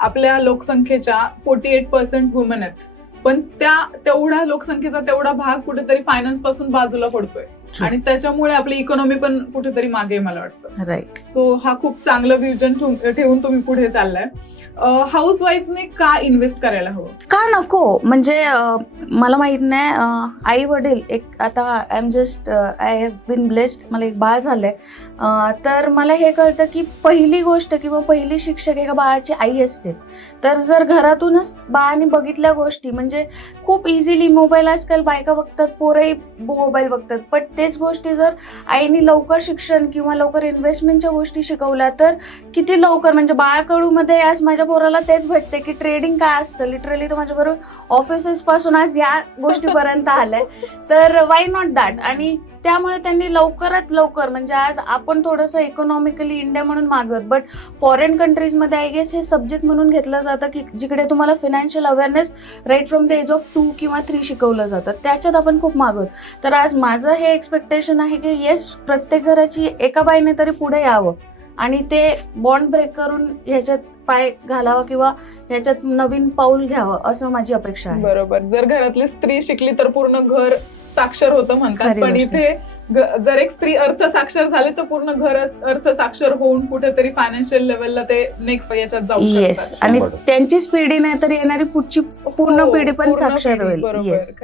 आपल्या लोकसंख्येच्या 48% वुमन आहेत, पण तेवढ्या लोकसंख्येचा तेवढा भाग कुठेतरी फायनान्स पासून बाजूला पडतोय आणि त्याच्यामुळे आपली इकॉनॉमी पण कुठेतरी मागे मला वाटतं. राईट. सो हा खूप चांगलं विजन ठेवून तुम्ही पुढे चाललाय. हाऊसवाईफने का इन्व्हेस्ट करायला हवं? का नको म्हणजे मला माहित नाही. आई वडील एक आता आय हॅव बीन ब्लेस्ड, मला एक बाळ झालंय. तर मला हे कळतं की पहिली गोष्ट किंवा पहिली शिक्षक एका बाळाची आई असते. तर जर घरातूनच बाळाने बघितल्या गोष्टी, म्हणजे खूप इझिली मोबाईल आजकाल बायका बघतात, पोरही मोबाईल बघतात, पण तेच गोष्टी जर आईने लवकर शिक्षण किंवा लवकर इन्व्हेस्टमेंटच्या गोष्टी शिकवल्या तर किती लवकर, म्हणजे बाळकडूमध्ये आज माझ्या पोराला तेच भेटते की ट्रेडिंग काय असतं. लिटरली तो माझ्याबरोबर ऑफिसेस पासून आज या गोष्टीपर्यंत आलाय. तर वाय नॉट दॅट. आणि त्यामुळे त्यांनी लवकरात लवकर, म्हणजे आज आपण थोडंसं इकॉनॉमिकली इंडिया म्हणून मागत, बट फॉरेन कंट्रीजमध्ये आय गेस हे सब्जेक्ट म्हणून घेतलं जातं की जिकडे तुम्हाला financial awareness right from the age of 2 किंवा 3 शिकवलं जातं, त्याच्यात आपण खूप मागत. तर आज माझं हे एक्सपेक्टेशन आहे की येस, प्रत्येक घराची एका बाईने तरी पुढे यावं आणि ते बॉन्ड ब्रेक करून ह्याच्यात पाय घालावा किंवा ह्याच्यात नवीन पाऊल घ्यावं, असं माझी अपेक्षा आहे. बरोबर. जर घरातली स्त्री शिकली तर पूर्ण घर साक्षर होतं म्हणतात, पण इथे जर एक स्त्री अर्थसाक्षर झाली तर पूर्ण घर अर्थसाक्षर होऊन कुठेतरी फायनान्शियल लेवलला ते नेक्स्ट याच्यात जाऊ शकतात. येस, आणि त्यांचीच पिढी नाही तर येणारी पुढची पूर्ण पिढी पण साक्षर होईल. येस.